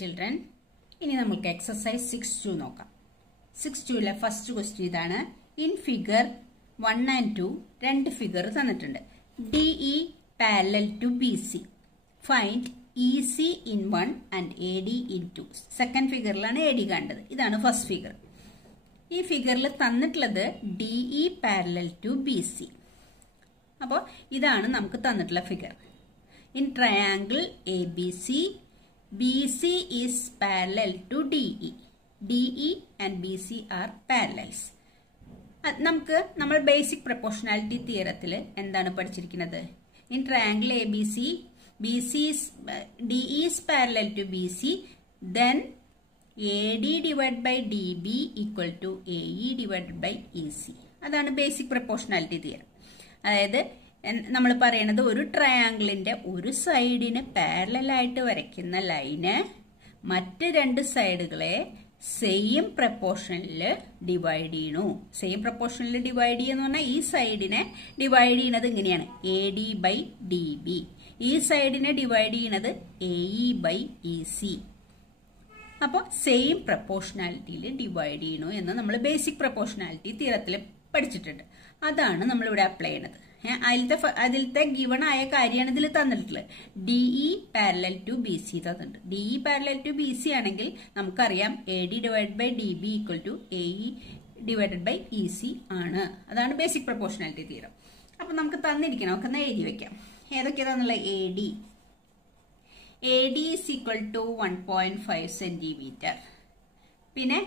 children, ഇനി നമുക്ക് exercise 6.2 നോക്കാം. 6.2ലെ ഫസ്റ്റ് ക്വസ്റ്റ്യൻ ഇതാണ്. ഇൻ ഫിഗർ 1 and 2 രണ്ട് ഫിഗർ തന്നിട്ടുണ്ട്. DE parallel to BC. Find EC in 1 and AD in 2. Second ഫിഗറിലാണ് AD കണ്ടത്. ഇതാണ് ഫസ്റ്റ് ഫിഗർ. ഈ ഫിഗറിൽ തന്നിട്ടുള്ളത് DE parallel to BC. അപ്പോൾ ഇതാണ് നമുക്ക് തന്നിട്ടുള്ള figure. In triangle ABC, BC is parallel to DE. DE and BC are parallels. നമ്മൾ ബേസിക് പ്രൊപ്പോർഷണാലിറ്റി തിയറത്തിൽ എന്താണ് പഠിച്ചിരിക്കുന്നത്? In triangle ABC, DE is parallel to BC, then AD divided by DB equal to AE divided by EC. അതാണ് basic proportionality theorem. അതായത് നമ്മൾ പറയുന്നത് ഒരു ട്രയാങ്കിളിന്റെ ഒരു സൈഡിന് പാരലലായിട്ട് വരയ്ക്കുന്ന ലൈന് മറ്റ് രണ്ട് സൈഡുകളെ സെയിം പ്രപ്പോർഷനിൽ ഡിവൈഡ് ചെയ്യണു. സെയിം പ്രപ്പോർഷനിൽ ഡിവൈഡ് ചെയ്യുന്ന പറഞ്ഞാൽ ഈ സൈഡിനെ ഡിവൈഡ് ചെയ്യുന്നത് ഇങ്ങനെയാണ്, AD by DB. ഈ സൈഡിനെ ഡിവൈഡ് ചെയ്യുന്നത് AE by EC. അപ്പോൾ സെയിം പ്രപ്പോർഷണാലിറ്റിയിൽ ഡിവൈഡ് ചെയ്യണു എന്ന് നമ്മൾ ബേസിക് പ്രപ്പോർഷണാലിറ്റി തിയറത്തിൽ പഠിച്ചിട്ടുണ്ട്. അതാണ് നമ്മളിവിടെ അപ്ലൈ ചെയ്യണത്. അതിലത്തെ ഗിവൺ ആയ കാര്യമാണ് ഇതിൽ തന്നിട്ടുള്ളത്. DE പാരലൽ ടു BC തന്നിട്ടുണ്ട്. DE പാരലൽ ടു BC ആണെങ്കിൽ നമുക്കറിയാം AD divide by DB equal to AE divided by EC ആണ്. അതാണ് ബേസിക് പ്രൊപ്പോർഷണാലിറ്റി തിയറം. അപ്പൊ നമുക്ക് തന്നിരിക്കണം, നമുക്ക് ഒന്ന് എഴുതി വെക്കാം. ഏതൊക്കെയാ തന്നുള്ളത്? AD is equal to 1.5 centimetre. പിന്നെ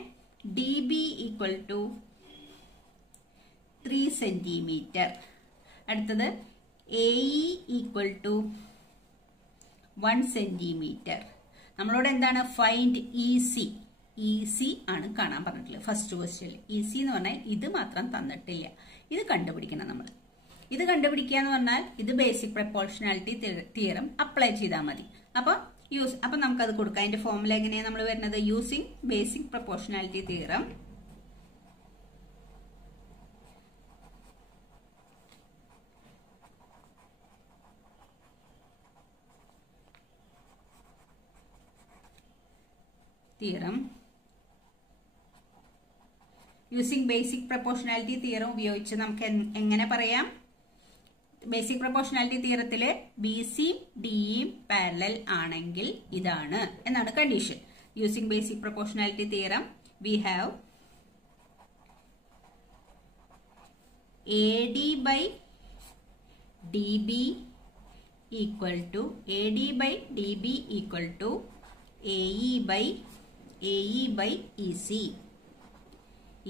DB ഈക്വൽ ടു 3 സെന്റിമീറ്റർ. അടുത്തത് AE ഈക്വൽ ടു 1 സെന്റിമീറ്റർ. നമ്മളോട് എന്താണ്? Find EC. EC ആണ് കാണാൻ പറഞ്ഞിട്ടുള്ളത് ഫസ്റ്റ് ക്വസ്റ്റ്യനിൽ. EC എന്ന് പറഞ്ഞാൽ ഇത് മാത്രം തന്നിട്ടില്ല, ഇത് കണ്ടുപിടിക്കണം നമ്മൾ. ഇത് കണ്ടുപിടിക്കുക എന്ന് പറഞ്ഞാൽ ഇത് ബേസിക് പ്രൊപ്പോർഷണാലിറ്റി തിയറം അപ്ലൈ ചെയ്താൽ മതി. അപ്പൊ നമുക്കത് കൊടുക്കാം. അതിന്റെ ഫോർമുല എങ്ങനെയാണ് നമ്മൾ വരുന്നത്? Using basic proportionality theorem using basic proportionality theorem ഉപയോഗിച്ച് നമുക്ക് എങ്ങനെ പറയാം? ബേസിക് പ്രൊപ്പോർഷണാലിറ്റി തിയറത്തില് BC DE പാരലൽ ആണെങ്കിൽ ഇതാണ് എന്നാണ് condition. Using basic proportionality theorem we have AD by DB equal to AE by EC.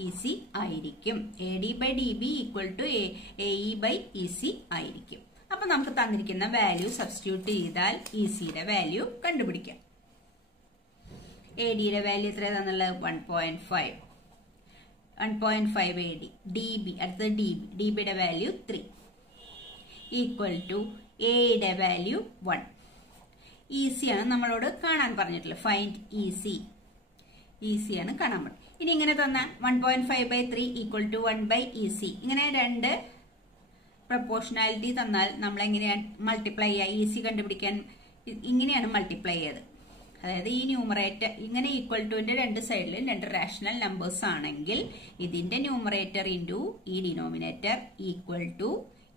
EC ആയിരിക്കും. AD by DB equal to AE by EC ആയിരിക്കും. അപ്പൊ നമുക്ക് തന്നിരിക്കുന്ന വാല്യൂ സബ്സ്റ്റിറ്റ്യൂട്ട് ചെയ്താൽ ECയുടെ വാല്യൂ കണ്ടുപിടിക്കാം. ADയുടെ വാല്യൂ എത്ര തന്നുള്ളത്? 1.5. 1.5 AD. DB അടുത്തത് DBയുടെ വാല്യൂ 3 ഈക്വൽ ടു Aയുടെ വാല്യൂ 1. EC ആണ് നമ്മളോട് കാണാൻ പറഞ്ഞിട്ടുള്ളത്. Find EC. EC ആണ് കാണാൻ പറഞ്ഞത്. ഇനി ഇങ്ങനെ തന്ന 1.5/3 ഈക്വൽ ടു 1/EC. ഇങ്ങനെ രണ്ട് പ്രൊപ്പോർഷണാലിറ്റി തന്നാൽ നമ്മൾ എങ്ങനെയാണ് മൾട്ടിപ്ലൈ ചെയ്യുക? EC കണ്ടുപിടിക്കാൻ ഇങ്ങനെയാണ് മൾട്ടിപ്ലൈ ചെയ്തത്. അതായത് ഈ ന്യൂമറേറ്റർ ഇങ്ങനെ ഈക്വൽ ടുവിന്റെ രണ്ട് സൈഡിലും രണ്ട് റാഷണൽ നമ്പേഴ്സ് ആണെങ്കിൽ ഇതിന്റെ ന്യൂമറേറ്റർ ഇൻറ്റു ഈ ഡിനോമിനേറ്റർ ഈക്വൽ ടു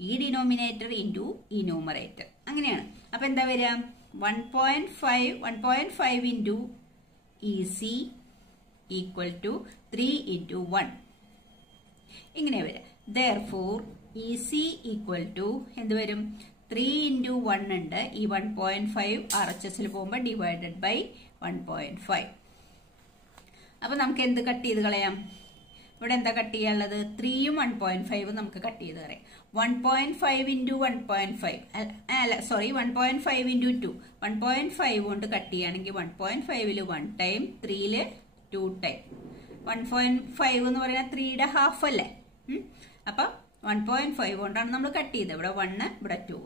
ഈ ഡിനോമിനേറ്റർ ഇൻറ്റു ഈ ന്യൂമറേറ്റർ. അങ്ങനെയാണ്. അപ്പൊ എന്താ വരിക? 1.5 into EC equal to 3 into 1 ഇങ്ങനെ വരും. Therefore EC ഈക്വൽ ടു എന്ത് വരും? 3 ഇൻറ്റു 1 ഉണ്ട്. ഈ 1.5 RHSൽ പോകുമ്പോൾ ഡിവൈഡഡ് ബൈ 1.5. അപ്പൊ നമുക്ക് എന്ത് കട്ട് ചെയ്ത് കളയാം? ഇവിടെ എന്താ കട്ട് ചെയ്യാനുള്ളത്? 3ഉം 1.5ഉം നമുക്ക് കട്ട് ചെയ്ത് കളയാം. 1.5 ഇൻറ്റു 1.5 അല്ല സോറി 1.5 ഇൻറ്റു 2. 1.5 കൊണ്ട് കട്ട് ചെയ്യുകയാണെങ്കിൽ 1.5ല് 1 ടൈം, 3ല് 2 ടൈം. 1.5 എന്ന് പറയുന്നത് 3യുടെ ഹാഫ് അല്ലേ? അപ്പൊ 1.5 കൊണ്ടാണ് നമ്മൾ കട്ട് ചെയ്തത്. ഇവിടെ 1 ഇവിടെ 2.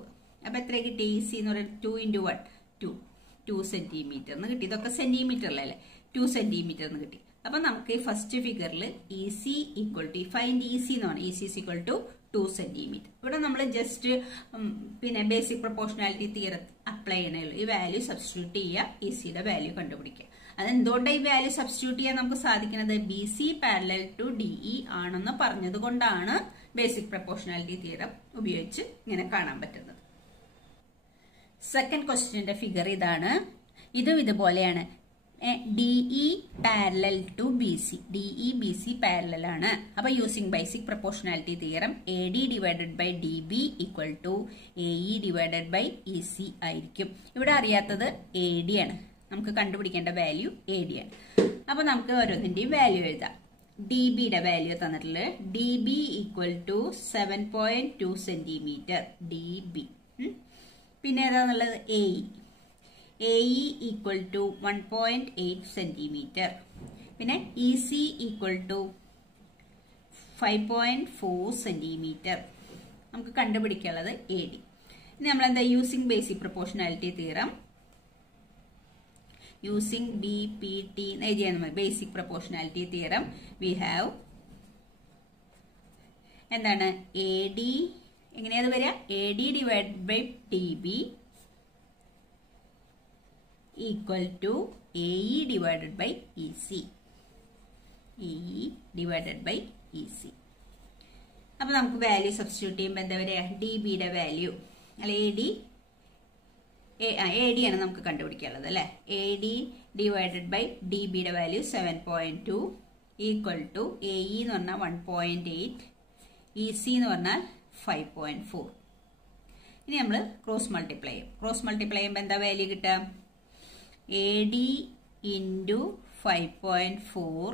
അപ്പൊ എത്ര കിട്ടി? EC എന്ന് പറയുന്നത് 2 ഇൻറ്റു 1 2 സെന്റിമീറ്റർ എന്ന് കിട്ടി. ഇതൊക്കെ സെന്റിമീറ്ററിലല്ലേ? 2 സെന്റിമീറ്റർ എന്ന് കിട്ടി. അപ്പൊ നമുക്ക് ഫസ്റ്റ് ഫിഗറിൽ EC equal to find EC എന്ന് പറഞ്ഞാൽ EC ഈക്വൽ ടു 2 സെന്റിമീറ്റർ. ഇവിടെ നമ്മൾ ജസ്റ്റ് പിന്നെ ബേസിക് പ്രൊപ്പോർഷണാലിറ്റി തിയറം അപ്ലൈ ചെയ്യണേ ഉള്ളൂ. ഈ വാല്യൂ സബ്സ്റ്റിറ്റ്യൂട്ട് ചെയ്യുക, ഇസിയുടെ വാല്യൂ കണ്ടുപിടിക്കുക. അതെന്തുകൊണ്ടാണ് ഈ വാല്യൂ സബ്സ്റ്റിറ്റ്യൂട്ട് ചെയ്യാൻ നമുക്ക് സാധിക്കുന്നത്? B C parallel to DE ആണെന്ന് പറഞ്ഞത് കൊണ്ടാണ് ബേസിക് പ്രൊപ്പോർഷണാലിറ്റി തിയറം ഉപയോഗിച്ച് ഇങ്ങനെ കാണാൻ പറ്റുന്നത്. സെക്കൻഡ് ക്വസ്റ്റ്യന്റെ ഫിഗർ ഇതാണ്. ഇതും ഇതുപോലെയാണ്. DE parallel to BC. DE BC parallel ആണ്. അപ്പൊ using basic proportionality theorem AD divided by DB equal to AE divided by EC ആയിരിക്കും. ഇവിടെ അറിയാത്തത് AD ആണ്. നമുക്ക് കണ്ടുപിടിക്കേണ്ട വാല്യൂ AD ആണ്. അപ്പൊ നമുക്ക് ഓരോന്നിന്റെയും വാല്യൂ എഴുതാം. DBയുടെ വാല്യൂ തന്നിട്ടുള്ളത് DB equal to 7.2 centimetre DB. പിന്നെ ഏതാന്നുള്ളത് AE ഈക്വൽ ടു 1.8 സെന്റിമീറ്റർ. പിന്നെ EC ഈക്വൽ ടു 5.4 സെന്റിമീറ്റർ. നമുക്ക് കണ്ടുപിടിക്കാനുള്ളത് AD. ഇനി നമ്മളെന്താ using basic proportionality theorem using BPT basic proportionality theorem we have എന്താണ് AD എങ്ങനെയാ വരിക? AD divided by DB equal to AE divided by EC. AE divided by EC. അപ്പോൾ നമുക്ക് value substitute ചെയ്യുമ്പോൾ എന്താ വരിക? DBയുടെ വാല്യൂ അല്ല AD ആണ് നമുക്ക് കണ്ടുപിടിക്കാനുള്ളത് അല്ലേ. AD ഡിവൈഡഡ് ബൈ DBയുടെ വാല്യൂ 7.2 ഈക്വൽ ടു AE എന്ന് പറഞ്ഞാൽ 1.8, EC എന്ന് പറഞ്ഞാൽ 5.4. ഇനി നമ്മൾ ക്രോസ് മൾട്ടിപ്ലൈ ചെയ്യും. ക്രോസ് മൾട്ടിപ്ലൈ ചെയ്യുമ്പോൾ എന്താ വാല്യൂ കിട്ടുക? AD into 5.4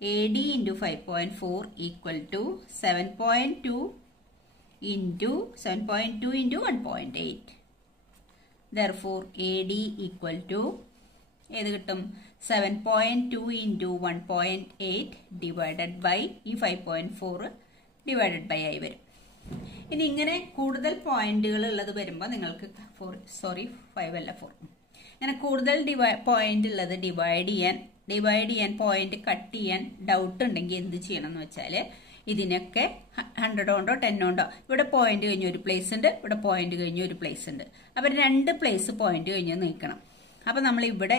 AD into 5.4 equal to 7.2 into 1.8. Therefore, AD equal to ഏത് കിട്ടും? 7.2 into 1.8 divided by ഈ 5.4 divided by ആയി വരും. ഇനി ഇങ്ങനെ കൂടുതൽ പോയിന്റുകൾ ഉള്ളത് വരുമ്പോൾ നിങ്ങൾക്ക് 5 അല്ല 4. ഇങ്ങനെ കൂടുതൽ പോയിന്റ് ഉള്ളത് ഡിവൈഡ് ചെയ്യാൻ പോയിന്റ് കട്ട് ചെയ്യാൻ ഡൗട്ട് ഉണ്ടെങ്കിൽ എന്ത് ചെയ്യണം എന്ന് വെച്ചാൽ ഇതിനൊക്കെ 100 കൊണ്ടോ 10 കൊണ്ടോ ഇവിടെ പോയിന്റ് കഴിഞ്ഞ ഒരു പ്ലേസ് ഉണ്ട്, ഇവിടെ പോയിന്റ് കഴിഞ്ഞ ഒരു പ്ലേസ് ഉണ്ട്. അപ്പൊ 2 പ്ലേസ് പോയിന്റ് കഴിഞ്ഞ് നീക്കണം. അപ്പൊ നമ്മൾ ഇവിടെ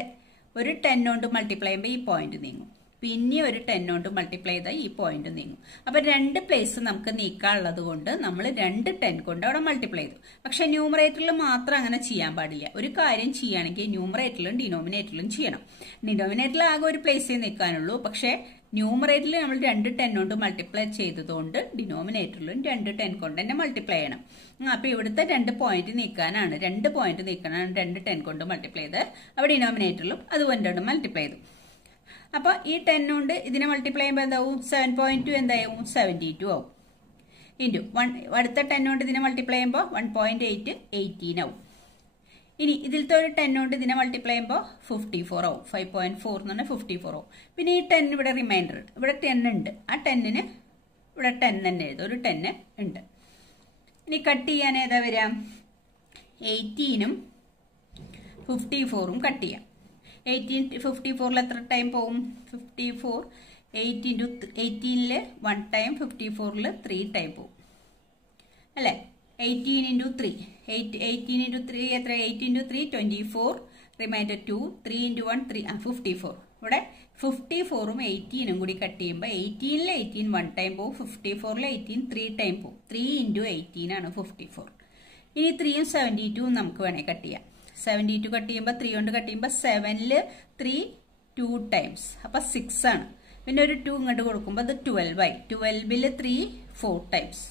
ഒരു 10 കൊണ്ട് മൾട്ടിപ്ലൈ ചെയ്യുമ്പോൾ ഈ പോയിന്റ് നീങ്ങും, പിന്നെ ഒരു 10 കൊണ്ട് മൾട്ടിപ്ലൈ ചെയ്താൽ ഈ പോയിന്റ് നീങ്ങും. അപ്പൊ 2 പ്ലേസ് നമുക്ക് നീക്കാനുള്ളത് കൊണ്ട് നമ്മൾ 2 10 കൊണ്ട് അവിടെ മൾട്ടിപ്ലൈ ചെയ്തു. പക്ഷെ ന്യൂമറേറ്ററിൽ മാത്രം അങ്ങനെ ചെയ്യാൻ പാടില്ല. ഒരു കാര്യം ചെയ്യുകയാണെങ്കിൽ ന്യൂമറേറ്ററിലും ഡിനോമിനേറ്ററിലും ചെയ്യണം. ഡിനോമിനേറ്ററിൽ ആകെ ഒരു പ്ലേസേ നീക്കാനുള്ളൂ. പക്ഷെ ന്യൂമറേറ്ററിൽ നമ്മൾ 2 10 കൊണ്ട് മൾട്ടിപ്ലൈ ചെയ്തതുകൊണ്ട് ഡിനോമിനേറ്ററിലും 2 10 കൊണ്ട് തന്നെ മൾട്ടിപ്ലൈ ചെയ്യണം. അപ്പൊ ഇവിടുത്തെ 2 പോയിന്റ് നീക്കാനാണ് 2 10 കൊണ്ട് മൾട്ടിപ്ലൈ ചെയ്ത് അവിടെ ഡിനോമിനേറ്ററിലും അതുകൊണ്ടാണ് മൾട്ടിപ്ലൈ ചെയ്തു. അപ്പൊ ഈ 10 കൊണ്ട് ഇതിനെ മൾട്ടിപ്ലൈ ചെയ്യുമ്പോൾ എന്താവും? 7.2 എന്താവും? 72 ആവും. ഇൻറ്റു അടുത്ത 10 കൊണ്ട് ഇതിനെ മൾട്ടിപ്ലൈ ചെയ്യുമ്പോൾ 1.8 18 ആവും. ഇനി ഇതിലത്തെ ഒരു 10 കൊണ്ട് ഇതിനെ മൾട്ടിപ്ലൈ ചെയ്യുമ്പോൾ 54 ആവും. 5.4 എന്ന് പറഞ്ഞാൽ 54 ആവും. പിന്നെ ഈ 10 ഇവിടെ റിമൈൻഡർ ഇവിടെ 10 ഉണ്ട്. ആ 10ന് ഇവിടെ 10 തന്നെ എഴുതും, ഒരു 10 ഉണ്ട്. ഇനി കട്ട് ചെയ്യാൻ ഏതാ വരിക? 18ഉം 54ഉം കട്ട് ചെയ്യാം. 54ൽ എത്ര ടൈം പോവും? 54 18ൽ 1 ടൈം, 54ൽ 3 ടൈം പോവും അല്ലേ. 18 into 3 എത്ര? 8 into 3 24, റിമൈൻഡർ 2, 3 into 1 3 54. ഇവിടെ 54ഉം 18ഉം കൂടി കട്ട് ചെയ്യുമ്പോൾ 18ൽ 18 1 ടൈം പോവും, 54ൽ 18 3 ടൈം പോവും. 3 into 18 ആണ് 54. ഇനി 3ഉം 72ഉം നമുക്ക് വേണമെങ്കിൽ കട്ട് ചെയ്യാം. 72 കട്ട് ചെയ്യുമ്പോൾ 3 കൊണ്ട് കട്ട് ചെയ്യുമ്പോൾ 7ൽ 3 2 ടൈംസ്, അപ്പൊ 6 ആണ്. പിന്നെ ഒരു 2 ഇങ്ങോട്ട് കൊടുക്കുമ്പോൾ അത് 12 ആയി. 12ൽ 3 4 ടൈംസ്,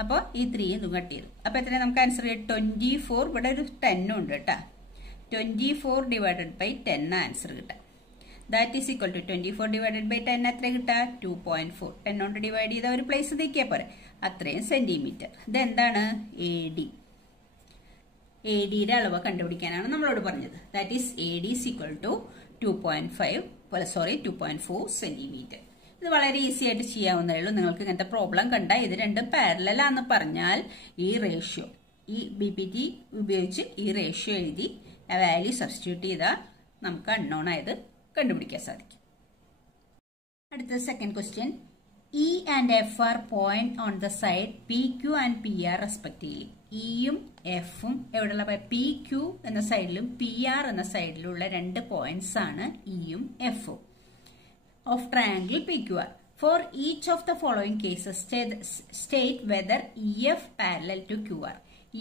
അപ്പോൾ ഈ 3 ഇതും കട്ട് ചെയ്തു. അപ്പോൾ എത്ര നമുക്ക് ആൻസർ 24. ഇവിടെ ഒരു 10 ഉണ്ട് കേട്ടോ. 24 ഡിവൈഡഡ് ബൈ 10 ആൻസർ കിട്ടുക. That is equal to 24 divided by 10 എത്ര കിട്ടുക? 2.4. 10 കൊണ്ട് ഡിവൈഡ് ചെയ്ത ഒരു പ്ലേസ് നീക്കിയാൽ പോരെ, അത്രയും സെന്റിമീറ്റർ. ഇതെന്താണ്? ADയുടെ അളവ് കണ്ടുപിടിക്കാനാണ് നമ്മളോട് പറഞ്ഞത്. That is AD is equal to 2.4 centimetre. ഇത് വളരെ ഈസി ആയിട്ട് ചെയ്യാവുന്നതേ ഉള്ളൂ. നിങ്ങൾക്ക് ഇങ്ങനത്തെ പ്രോബ്ലം കണ്ടാൽ ഇത് രണ്ടും പാരലലാന്ന് പറഞ്ഞാൽ ഈ റേഷ്യോ, ഈ BPT ഉപയോഗിച്ച് ഈ റേഷ്യോ എഴുതി ആ വാല്യൂ സബ്സ്റ്റിറ്റ്യൂട്ട് ചെയ്താൽ നമുക്ക് അൺനോൺ ആയത് കണ്ടുപിടിക്കാൻ സാധിക്കും. അടുത്ത second question. E and F are point on the side PQ and PR respectively. Eയും Fഉം എവിടെയുള്ള PQ എന്ന സൈഡിലും PR എന്ന സൈഡിലുള്ള രണ്ട് പോയിന്റ്സ് ആണ് Eയും Fഉം of triangle PQR. For each of the following cases, state whether EF parallel to QR.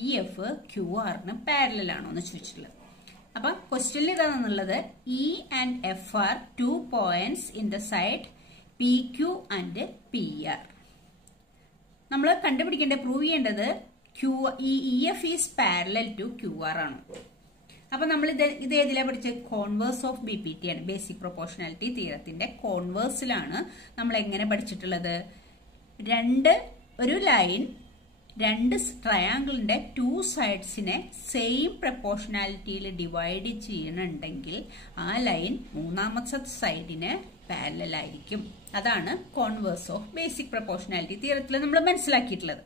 EF QR ന് parallel ആണോ എന്ന് ചോദിച്ചിട്ടുള്ളത്. അപ്പം ക്വസ്റ്റ്യനിൽ ഇതാണെന്നുള്ളത് E and F are 2 points in the side PQ and PR. നമ്മൾ കണ്ടുപിടിക്കേണ്ട പ്രൂവ് ചെയ്യേണ്ടത് EF is parallel to QR ആണ്. അപ്പൊ നമ്മൾ ഇത് ഏതിലാ പഠിച്ചത്? കോൺവേഴ്സ് ഓഫ് BPT ആണ്. ബേസിക് പ്രൊപ്പോർഷണാലിറ്റി തിയറത്തിന്റെ കോൺവേഴ്സിലാണ് നമ്മൾ എങ്ങനെ പഠിച്ചിട്ടുള്ളത്. ഒരു ലൈൻ രണ്ട് ട്രയാങ്കിളിന്റെ 2 സൈഡ്സിനെ സെയിം പ്രൊപ്പോർഷണാലിറ്റിയിൽ ഡിവൈഡ് ചെയ്യണമെങ്കിൽ ആ ലൈൻ മൂന്നാമത്തെ സൈഡിന് പാരലൽ ആയിരിക്കും. അതാണ് കോൺവേഴ്സ് ഓഫ് ബേസിക് പ്രൊപ്പോർഷണാലിറ്റി തിയറത്തിൽ നമ്മൾ മനസ്സിലാക്കിയിട്ടുള്ളത്.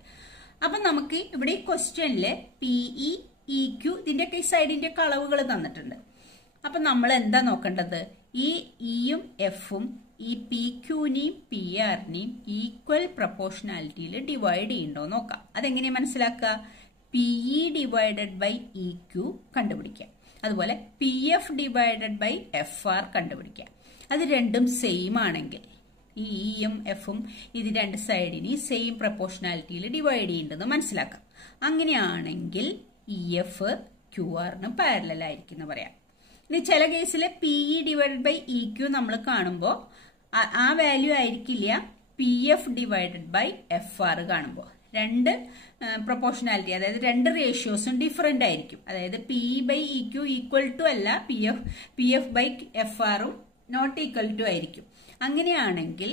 അപ്പൊ നമുക്ക് ഇവിടെ ഈ ക്വസ്റ്റ്യനില് PE EQ ഇതിന്റെയൊക്കെ ഈ സൈഡിന്റെ അളവുകൾ തന്നിട്ടുണ്ട്. അപ്പൊ നമ്മൾ എന്താ നോക്കേണ്ടത്? ഈ ഇയും എഫും ഈ PQനെയും PRനെയും ഈക്വൽ പ്രൊപ്പോർഷണാലിറ്റിയിൽ ഡിവൈഡ് ചെയ്യണ്ടോ നോക്കാം. അതെങ്ങനെയാ മനസ്സിലാക്കുക? PE ഡിവൈഡഡ് ബൈ EQ കണ്ടുപിടിക്കാം. അതുപോലെ PF ഡിവൈഡഡ് ബൈ FR കണ്ടുപിടിക്കാം. അത് രണ്ടും സെയിം ആണെങ്കിൽ ഈ ഇയും എഫും ഇത് രണ്ട് സൈഡിന് സെയിം പ്രൊപ്പോർഷണാലിറ്റിയിൽ ഡിവൈഡ് ചെയ്യേണ്ടത് മനസ്സിലാക്കാം. അങ്ങനെയാണെങ്കിൽ EF QRന് പാരലൽ ആയിരിക്കും എന്ന് പറയാം. ഇനി ചില കേസിൽ PE ഡിവൈഡഡ് ബൈ EQ നമ്മൾ കാണുമ്പോൾ ആ വാല്യൂ ആയിരിക്കില്ല PF ഡിവൈഡഡ് ബൈ FR കാണുമ്പോൾ. രണ്ട് പ്രൊപ്പോർഷണാലിറ്റി, അതായത് രണ്ട് റേഷ്യോസും ഡിഫറെന്റ് ആയിരിക്കും. അതായത് PE by EQ equal to അല്ല, PF ബൈ FRഉം നോട്ട് ഈക്വൽ ടു ആയിരിക്കും. അങ്ങനെയാണെങ്കിൽ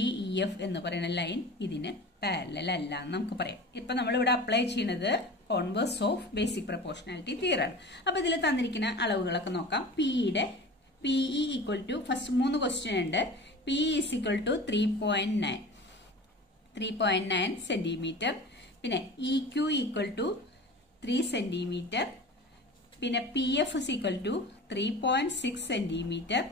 ഈ EF എന്ന് പറയുന്ന ലൈൻ ഇതിന് പാരലൽ അല്ല എന്ന് നമുക്ക് പറയാം. ഇപ്പൊ നമ്മൾ ഇവിടെ അപ്ലൈ ചെയ്യുന്നത് കോൺവേഴ്സ് ഓഫ് ബേസിക് പ്രൊപ്പോർഷണാലിറ്റി തിയറാണ്. അപ്പൊ ഇതിൽ തന്നിരിക്കുന്ന അളവുകളൊക്കെ നോക്കാം. PE equal to first 3 question ഉണ്ട്. PE is equal to 3.9 centimetre. പിന്നെ EQ ഈക്വൽ ടു 3 സെന്റിമീറ്റർ. പിന്നെ PF is equal to 3.6 centimetre.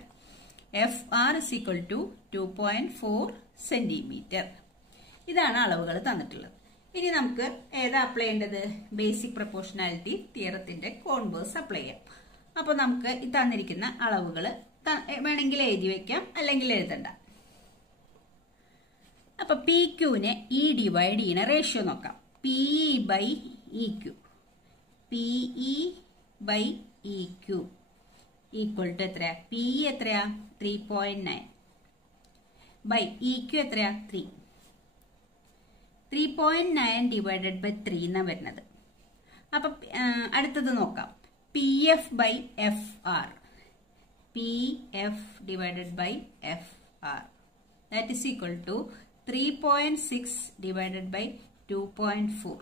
FR is equal to 2.4 centimetre. ഇതാണ് അളവുകൾ തന്നിട്ടുള്ളത്. ഇനി നമുക്ക് ഏതാ അപ്ലൈ ചെയ്യേണ്ടത്? ബേസിക് പ്രൊപ്പോർഷണാലിറ്റി തിയറത്തിന്റെ കോൺവേഴ്സ് അപ്ലൈ ചെയ്യാം. അപ്പൊ നമുക്ക് ഈ തന്നിരിക്കുന്ന അളവുകൾ വേണമെങ്കിൽ എഴുതി വെക്കാം, അല്ലെങ്കിൽ എഴുതണ്ട. അപ്പൊ PQനെ E ഡിവൈഡ് ചെയ്യുന്ന റേഷ്യോ നോക്കാം. PE by EQ. PE by EQ equal to എത്രയാ? PE എത്രയാ? 3.9 ബൈ EQ എത്രയാ? 3. 3.9 ഡിവൈഡഡ് ബൈ 3 എന്നാണ് വരുന്നത്. അപ്പൊ അടുത്തത് നോക്കാം. PF by FR. PF divided by FR that is equal to 3.6 divided by 2.4.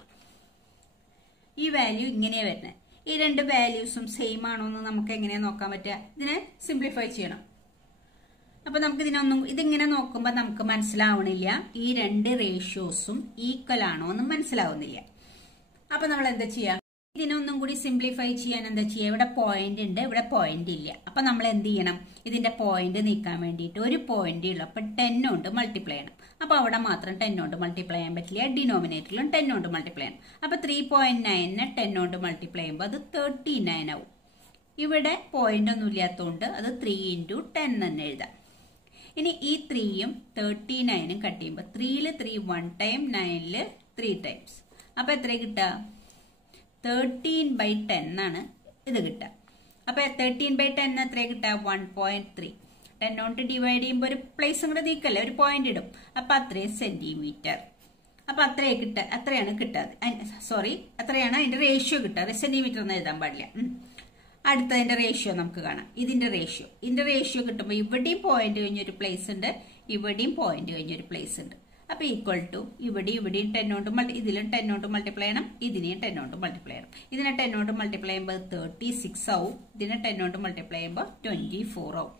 ഈ വാല്യൂ ഇങ്ങനെയാ വരുന്നത്. ഈ രണ്ട് വാല്യൂസും സെയിം ആണോ എന്ന് നമുക്ക് എങ്ങനെയാ നോക്കാൻ പറ്റുക? ഇതിനെ സിംപ്ലിഫൈ ചെയ്യണം. അപ്പൊ നമുക്ക് ഇതിങ്ങനെ നോക്കുമ്പോൾ നമുക്ക് മനസ്സിലാവണില്ല ഈ രണ്ട് റേഷ്യോസും ഈക്വൽ ആണോ എന്ന് മനസ്സിലാവുന്നില്ല. അപ്പൊ നമ്മൾ എന്താ ചെയ്യാം? ഇതിനൊന്നും കൂടി സിംപ്ലിഫൈ ചെയ്യാൻ എന്താ ചെയ്യുക? ഇവിടെ പോയിന്റ് ഉണ്ട്, ഇവിടെ പോയിന്റ് ഇല്ല. അപ്പൊ നമ്മൾ എന്ത് ചെയ്യണം? ഇതിന്റെ പോയിന്റ് നീക്കാൻ വേണ്ടിയിട്ട് ഒരു പോയിന്റ് ഉള്ളു. അപ്പൊ 10 കൊണ്ട് മൾട്ടിപ്ലൈ ചെയ്യണം. അപ്പൊ അവിടെ മാത്രം 10 കൊണ്ട് മൾട്ടിപ്ലൈ ചെയ്യാൻ പറ്റില്ല, ഡിനോമിനേറ്ററിലും 10 കൊണ്ട് മൾട്ടിപ്ലൈ ചെയ്യണം. അപ്പൊ 3.9നെ 10 കൊണ്ട് മൾട്ടിപ്ലൈ ചെയ്യുമ്പോൾ അത് 39 ആവും. ഇവിടെ പോയിന്റ് ഒന്നും ഇല്ലാത്തതുകൊണ്ട് അത് 3 × 10 തന്നെ എഴുതാം. ഇനി ഈ 3യും 39ഉം കട്ട് ചെയ്യുമ്പോൾ 3ൽ 3 1 ടൈം, 9ൽ 3 ടൈംസ്. അപ്പൊ എത്ര കിട്ടുക? 13/10 ആണ് ഇത് കിട്ടുക. അപ്പൊ 13/10 എത്ര കിട്ടുക? 1.3. 10 കൊണ്ട് ഡിവൈഡ് ചെയ്യുമ്പോൾ ഒരു പ്ലേസ് കൂടെ നീക്കല്ലേ, ഒരു പോയിന്റ് ഇടും. അപ്പൊ അത്രയും സെന്റിമീറ്റർ. അപ്പൊ അത്രയാണ് കിട്ടുക. സോറി, അത്രയാണ് അതിന്റെ റേഷ്യോ കിട്ടുക. അത് സെന്റിമീറ്റർ എന്ന് എഴുതാൻ പാടില്ല. അടുത്തതിന്റെ റേഷ്യോ നമുക്ക് കാണാം. ഇതിന്റെ റേഷ്യോ കിട്ടുമ്പോൾ ഇവിടെയും പോയിന്റ് കഴിഞ്ഞൊരു പ്ലേസ് ഉണ്ട്, ഇവിടെയും പോയിന്റ് കഴിഞ്ഞൊരു പ്ലേസ് ഉണ്ട്. അപ്പൊ ഈക്വൽ ടു ഇവിടെയും 10 കൊണ്ട് ഇതിലും 10 കൊണ്ട് മൾട്ടിപ്ലൈ ചെയ്യണം, ഇതിനെയും 10 കൊണ്ട് മൾട്ടിപ്ലൈ ചെയ്യണം. ഇതിനെ 10 കൊണ്ട് മൾട്ടിപ്ലൈ ചെയ്യുമ്പോൾ 36 ആവും, ഇതിനെ 10 കൊണ്ട് മൾട്ടിപ്ലൈ ചെയ്യുമ്പോൾ 24 ആവും.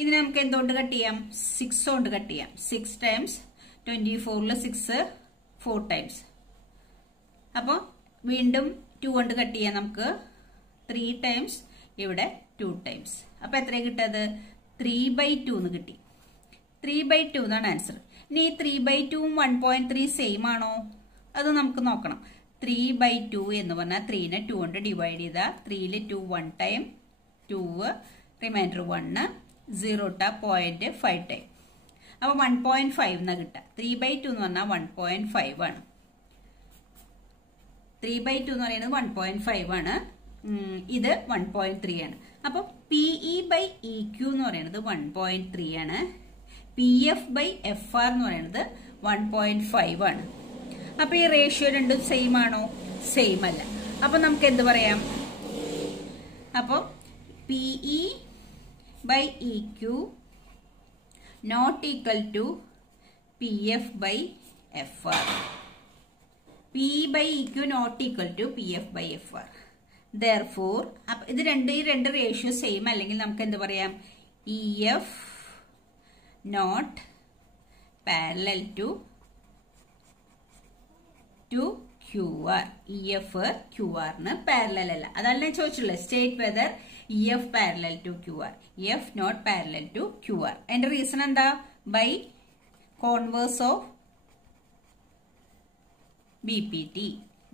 ഇതിനെ നമുക്ക് എന്തുകൊണ്ട് കട്ട് ചെയ്യാം? 6 കൊണ്ട് കട്ട് ചെയ്യാം. 6 ടൈംസ് 24ൽ 6 4 ടൈംസ്. അപ്പോൾ വീണ്ടും 2 കൊണ്ട് കട്ട് ചെയ്യാം. നമുക്ക് 3 ടൈംസ്, ഇവിടെ 2 ടൈംസ്. അപ്പൊ എത്ര കിട്ടത്? 3/2 എന്ന് കിട്ടി. 3/2 എന്നാണ് ആൻസർ. ഇനി 3/2 1.3 സെയിം ആണോ അത് നമുക്ക് നോക്കണം. 3/2 എന്ന് പറഞ്ഞാൽ 3നെ 2 കൊണ്ട് ഡിവൈഡ് ചെയ്താൽ 3ൽ 2 1 ടൈം 2 റിമൈൻഡർ 1 0 0.5 ടൈം. അപ്പോൾ 1.5 എന്നാ കിട്ടുക. 3/2 എന്ന് പറഞ്ഞാൽ 1.5 ആണ്. 3/2 എന്ന് പറയുന്നത് 1.5 ആണ്. ഇത് 1.3 ആണ്. അപ്പോൾ PE/EQ എന്ന് പറയുന്നത് 1.3 ആണ്. PF/FR എന്ന് പറയുന്നത് 1.5 ആണ്. അപ്പൊ ഈ റേഷ്യോ രണ്ടും സെയിം ആണോ? സെയിം അല്ല. അപ്പൊ നമുക്ക് എന്ത് പറയാം? അപ്പോൾ PE/EQ not equal to PF/FR. PE/EQ not equal to PF/FR. Therefore, ഇത് രണ്ട് റേഷ്യോ സെയിം അല്ലെങ്കിൽ നമുക്ക് എന്ത് പറയാം? EF not parallel to QR. EF QRന് പാരലൽ അല്ല. അതല്ല ഞാൻ ചോദിച്ചിട്ടുള്ളത്. State whether EF parallel to QR. EF not parallel to QR. അതിന്റെ റീസൺ എന്താ? By converse of BPT,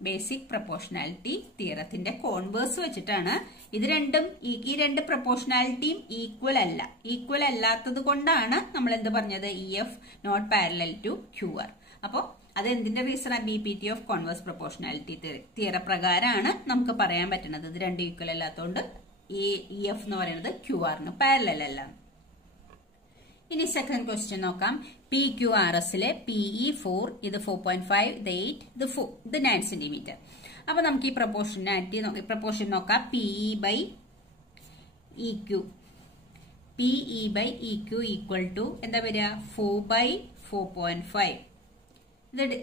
basic proportionality തിയറത്തിന്റെ കോൺവേഴ്സ് വെച്ചിട്ടാണ് ഇത് രണ്ടും. ഈ രണ്ട് പ്രൊപ്പോർഷണാലിറ്റിയും ഈക്വൽ അല്ല. ഈക്വൽ അല്ലാത്തത് കൊണ്ടാണ് നമ്മൾ എന്ത് പറഞ്ഞത്? EF not parallel to QR. അപ്പോൾ അത് എന്തിന്റെ റീസണാണ്? BPT of converse proportionality theorem പ്രകാരമാണ് നമുക്ക് പറയാൻ പറ്റുന്നത്. ഇത് രണ്ടും ഈക്വൽ അല്ലാത്തതുകൊണ്ട് ഈ EF എന്ന് പറയുന്നത് QRന് പാരലൽ അല്ല. ഇനി സെക്കൻഡ് ക്വസ്റ്റ്യൻ നോക്കാം. PQRSലെ PE 4, ഇത് 4.5, ഇത് 8, ഇത് 4, ഇത് 9 സെന്റിമീറ്റർ. അപ്പൊ നമുക്ക് ഈ പ്രൊപ്പോർഷൻ നോക്കാം. PE/EQ. PE/EQ ഈക്വൽ ടു എന്താ വരിക? 4/4.5.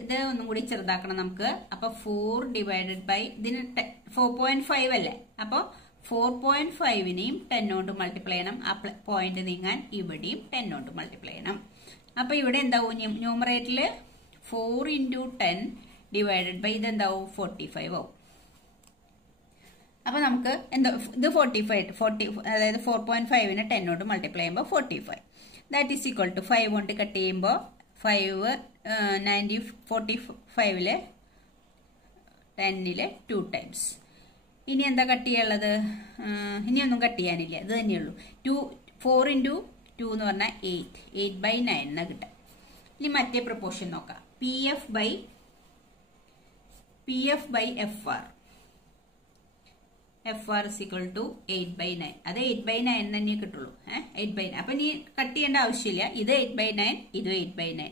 ഇത് ഒന്നും കൂടി ചെറുതാക്കണം നമുക്ക്. അപ്പൊ 4 ഡിവൈഡഡ് ബൈ ഇതിന് 4.5 അല്ലേ? അപ്പൊ 4.5നെയും 10 കൊണ്ട് മൾട്ടിപ്ലൈ ചെയ്യണം. ആ പോയിന്റ് നീങ്ങാൻ ഇവിടെയും 10 കൊണ്ട് മൾട്ടിപ്ലൈ ചെയ്യണം. അപ്പൊ ഇവിടെ എന്താവും? ന്യൂമറേറ്ററില് 4 × 10 ഡിവൈഡഡ് ബൈ ഇതെന്താവും? 45 ആവും. അപ്പൊ നമുക്ക് എന്താ? ഇത് 40, അതായത് 4.5നെ 10 കൊണ്ട് മൾട്ടിപ്ലൈ ചെയ്യുമ്പോൾ 45. ദാറ്റ് ഈസ് ഈക്വൽ ടു 5 കൊണ്ട് കട്ട് ചെയ്യുമ്പോൾ 5 45ലെ 10ലെ 2 ടൈംസ്. ഇനി എന്താ കട്ട് ചെയ്യാനുള്ളത്? ഇനിയൊന്നും കട്ട് ചെയ്യാനില്ല. ഇത് തന്നെയുള്ളൂ. 4 × 2 എന്ന് പറഞ്ഞാൽ 8/9 എന്നാ കിട്ടാം. ഇനി മറ്റേ പ്രൊപ്പോർഷൻ നോക്കാം. PF/FR. FR is equal to 8/9. അത് 8/9 തന്നെ കിട്ടുള്ളൂ. 8/9. അപ്പൊ ഇനി കട്ട് ചെയ്യേണ്ട ആവശ്യമില്ല. ഇത് 8/9, ഇത് 8/9.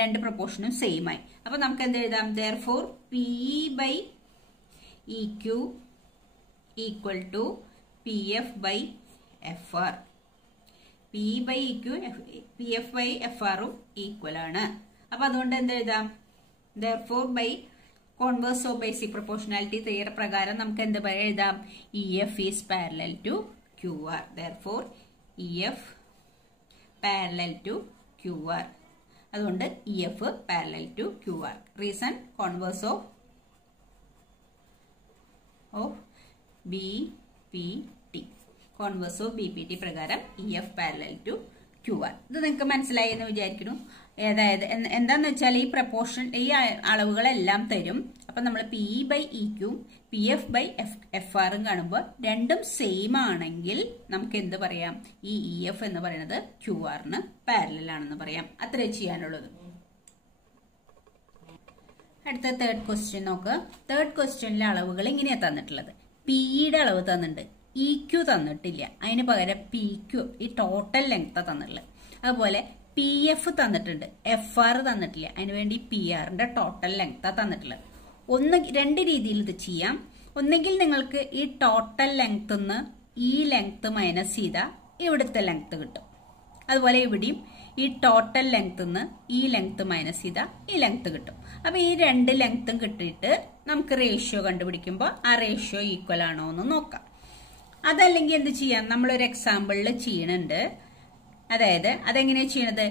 രണ്ട് പ്രൊപ്പോർഷനും സെയിം ആയി. അപ്പൊ നമുക്ക് എന്ത് എഴുതാം? Therefore, PE/EQ equal to PF/FR. PE/EQ PF/FRും ഈക്വൽ ആണ്. അപ്പൊ അതുകൊണ്ട് എന്ത് എഴുതാം? Therefore, by converse of basic proportionality theory പ്രകാരം നമുക്ക് എന്ത് എഴുതാം? EF is parallel to QR. Therefore, EF parallel to QR. അതുകൊണ്ട് EF parallel to QR. Reason converse of BPT. Converse of BPT പ്രകാരം EF parallel to QR. ഇത് നിങ്ങൾക്ക് മനസ്സിലായി എന്ന് വിചാരിക്കുന്നു. അതായത് എന്താന്ന് വെച്ചാൽ ഈ പ്രപ്പോർഷൻ ഈ അളവുകളെല്ലാം തരും. അപ്പൊ നമ്മൾ PE/EQ PF/FRും കാണുമ്പോൾ രണ്ടും സെയിം ആണെങ്കിൽ നമുക്ക് എന്ത് പറയാം? ഈ EF എന്ന് പറയുന്നത് QRന് പാരലൽ ആണെന്ന് പറയാം. അത്രേ ചെയ്യാനുള്ളത്. അടുത്ത തേർഡ് ക്വസ്റ്റ്യൻ നോക്കുക. തേർഡ് ക്വസ്റ്റ്യനിലെ അളവുകൾ ഇങ്ങനെയാ തന്നിട്ടുള്ളത്. PEയുടെ അളവ് തന്നിട്ടുണ്ട്, EQ തന്നിട്ടില്ല. അതിന് പകരം PQ ഈ ടോട്ടൽ ലെങ്ത് തന്നിട്ടുള്ളത്. അതുപോലെ PF തന്നിട്ടുണ്ട്, FR തന്നിട്ടില്ല. അതിനുവേണ്ടി PRന്റെ ടോട്ടൽ ലെങ്ത് തന്നിട്ടുള്ളത്. രണ്ട് രീതിയിൽ ഇത് ചെയ്യാം. ഒന്നെങ്കിൽ നിങ്ങൾക്ക് ഈ ടോട്ടൽ ലെങ്ത് നിന്ന് ഈ ലെങ്ത് മൈനസ് ചെയ്താൽ ഇവിടുത്തെ ലെങ്ത് കിട്ടും. അതുപോലെ ഇവിടെയും ഈ ടോട്ടൽ ലെങ്ത് നിന്ന് ഈ ലെങ്ത് മൈനസ് ചെയ്താൽ ഈ ലെങ്ത് കിട്ടും. അപ്പൊ ഈ രണ്ട് ലെങ്ത്തും കിട്ടിയിട്ട് നമുക്ക് റേഷ്യോ കണ്ടുപിടിക്കുമ്പോൾ ആ റേഷ്യോ ഈക്വൽ ആണോ എന്ന് നോക്കാം. അതല്ലെങ്കിൽ എന്ത് ചെയ്യാം? നമ്മളൊരു എക്സാമ്പിളിൽ ചെയ്യണുണ്ട്. അതായത് അതെങ്ങനെയാ ചെയ്യണത്?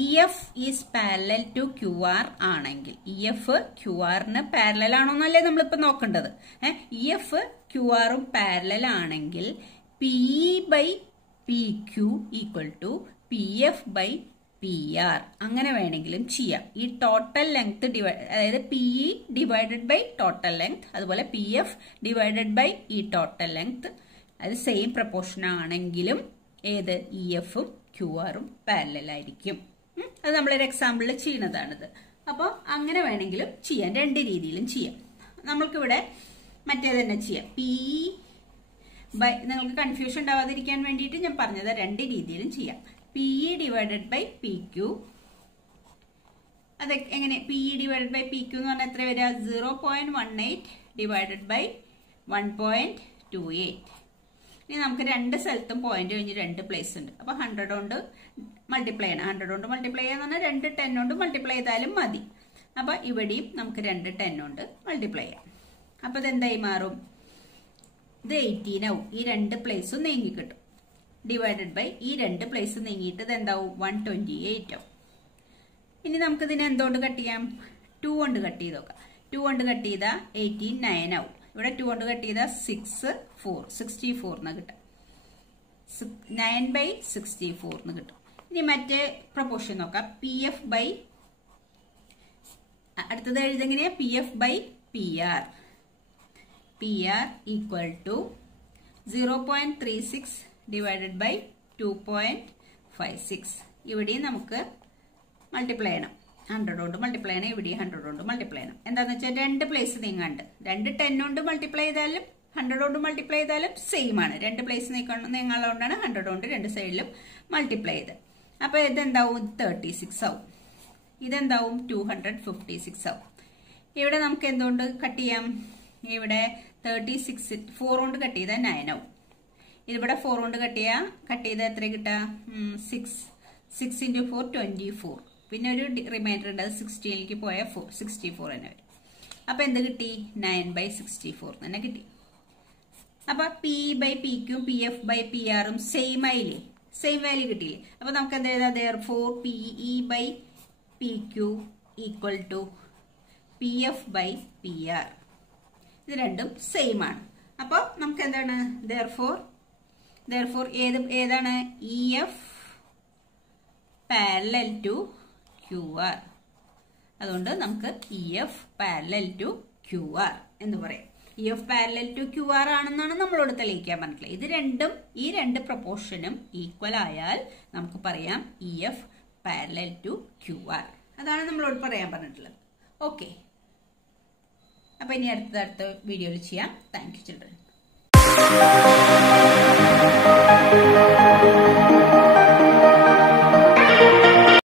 EF is parallel to QR ആണെങ്കിൽ, EF QRന് പാരലൽ ആണോ എന്നല്ലേ നമ്മളിപ്പോ നോക്കേണ്ടത്. EF QRും പാരലൽ ആണെങ്കിൽ PE/PQ equal to PF/PQ PR അങ്ങനെ വേണമെങ്കിലും ചെയ്യാം. ഈ ടോട്ടൽ ലെങ്ത് അതായത് PE divided by total length, അതുപോലെ PF ഡിവൈഡഡ് ബൈ ഈ ടോട്ടൽ ലെങ്ത് അത് സെയിം പ്രപ്പോർഷൻ ആണെങ്കിലും ഏത് EFഉം QRഉം പാരലൽ ആയിരിക്കും. അത് നമ്മളൊരു എക്സാമ്പിളിൽ ചെയ്യുന്നതാണിത്. അപ്പോൾ അങ്ങനെ വേണമെങ്കിലും ചെയ്യാം, രണ്ട് രീതിയിലും ചെയ്യാം. നമ്മൾക്കിവിടെ മറ്റേ തന്നെ ചെയ്യാം. PE ബൈ, നിങ്ങൾക്ക് കൺഫ്യൂഷൻ ഉണ്ടാവാതിരിക്കാൻ വേണ്ടിയിട്ട് ഞാൻ പറഞ്ഞത് രണ്ട് രീതിയിലും ചെയ്യാം. PE ഡിവൈഡഡ് ബൈ PQ, അത് എങ്ങനെ PE ഡിവൈഡഡ് ബൈ PQ എന്ന് പറഞ്ഞാൽ എത്ര വരിക? 0.18 ഡിവൈഡഡ് ബൈ 1.28. ഇനി നമുക്ക് രണ്ട് സ്ഥലത്തും പോയിന്റ് കഴിഞ്ഞ് രണ്ട് പ്ലേസ് ഉണ്ട്. അപ്പൊ 100 കൊണ്ട് മൾട്ടിപ്ലൈ ചെയ്യണം. 100 കൊണ്ട് മൾട്ടിപ്ലൈ ചെയ്യാന്ന് പറഞ്ഞാൽ 2 10 കൊണ്ട് മൾട്ടിപ്ലൈ ചെയ്താലും മതി. അപ്പൊ ഇവിടെയും നമുക്ക് 2 10 കൊണ്ട് മൾട്ടിപ്ലൈ ചെയ്യാം. അപ്പൊ ഇതെന്തായി മാറും? ഇത് 18 ആവും. ഈ രണ്ട് പ്ലേസും നീങ്ങി കിട്ടും. ഡിവൈഡഡ് ബൈ ഈ രണ്ട് പ്ലേസ് നീങ്ങിയിട്ട് ഇത് എന്താവും? 128 ആവും. ഇനി നമുക്ക് ഇതിനെ എന്തുകൊണ്ട് കട്ട് ചെയ്യാം? 2 കൊണ്ട് കട്ട് ചെയ്ത് നോക്കാം. 2 കൊണ്ട് കട്ട് ചെയ്താൽ 18 9 ആവും. ഇവിടെ 2 കൊണ്ട് കട്ട് ചെയ്താൽ 6 4 64 എന്ന് കിട്ടും. 9 ബൈ 64 എന്ന് കിട്ടും. ഇനി മറ്റേ പ്രൊപ്പോർഷൻ നോക്കാം. PF ബൈ, അടുത്തത് എഴുതെങ്ങനെയാ? PF by PR. PR equal to 0.36 divided by 2.56. ഇവിടെയും നമുക്ക് മൾട്ടിപ്ലൈ ചെയ്യണം. 100 കൊണ്ട് മൾട്ടിപ്ലൈ ചെയ്യണം. ഇവിടെ 100 കൊണ്ട് മൾട്ടിപ്ലൈ ചെയ്യണം. എന്താന്ന് വെച്ചാൽ രണ്ട് പ്ലേസ് നീങ്ങാണ്ട് 2 10 കൊണ്ട് മൾട്ടിപ്ലൈ ചെയ്താലും 100 കൊണ്ട് മൾട്ടിപ്ലൈ ചെയ്താലും സെയിം ആണ്. രണ്ട് പ്ലേസ് നീങ്ങാനുള്ളതുകൊണ്ടാണ് 100 കൊണ്ട് രണ്ട് സൈഡിലും മൾട്ടിപ്ലൈ ചെയ്ത്. അപ്പൊ ഇതെന്താവും? 36 ആവും. ഇതെന്താവും? 256 ആവും. ഇവിടെ നമുക്ക് എന്തുകൊണ്ട് കട്ട് ചെയ്യാം? ഇവിടെ 36 4 കൊണ്ട് കട്ട് ചെയ്താൽ 9 ആവും. ഇതിവിടെ 4 കൊണ്ട് കട്ട് ചെയ്താൽ എത്ര കിട്ടുക? 6 × 4 24. പിന്നെ ഒരു റിമൈൻഡർ ഉണ്ട്, അത് 16ലേക്ക് പോയാൽ 64 തന്നെ വരും. അപ്പൊ എന്ത് കിട്ടി? 9 ബൈ 64 തന്നെ കിട്ടി. അപ്പൊ PE by PQ PF by PRഉം സെയിം ആയില്ലേ? സെയിം വാല്യൂ കിട്ടിയില്ലേ? അപ്പൊ നമുക്ക് എന്ത് എഴുതാം? therefore PE by PQ equal to PF by PR. ഇത് രണ്ടും സെയിം ആണ്. അപ്പൊ നമുക്ക് എന്താണ്? therefore ഏതാണ്? EF parallel to QR. അതുകൊണ്ട് നമുക്ക് EF പാരലൽ ടു QR എന്ന് പറയാം. EF പാരലൽ ടു QR ആണെന്നാണ് നമ്മളോട് തെളിയിക്കാൻ പറഞ്ഞിട്ടുള്ളത്. ഇത് രണ്ടും, ഈ രണ്ട് പ്രൊപ്പോർഷനും ഈക്വൽ ആയാൽ നമുക്ക് പറയാം EF പാരലൽ ടു QR. അതാണ് നമ്മളോട് പറയാൻ പറഞ്ഞിട്ടുള്ളത്. ഓക്കെ, അപ്പൊ ഇനി അടുത്ത വീഡിയോയിൽ ചെയ്യാം. Thank you children.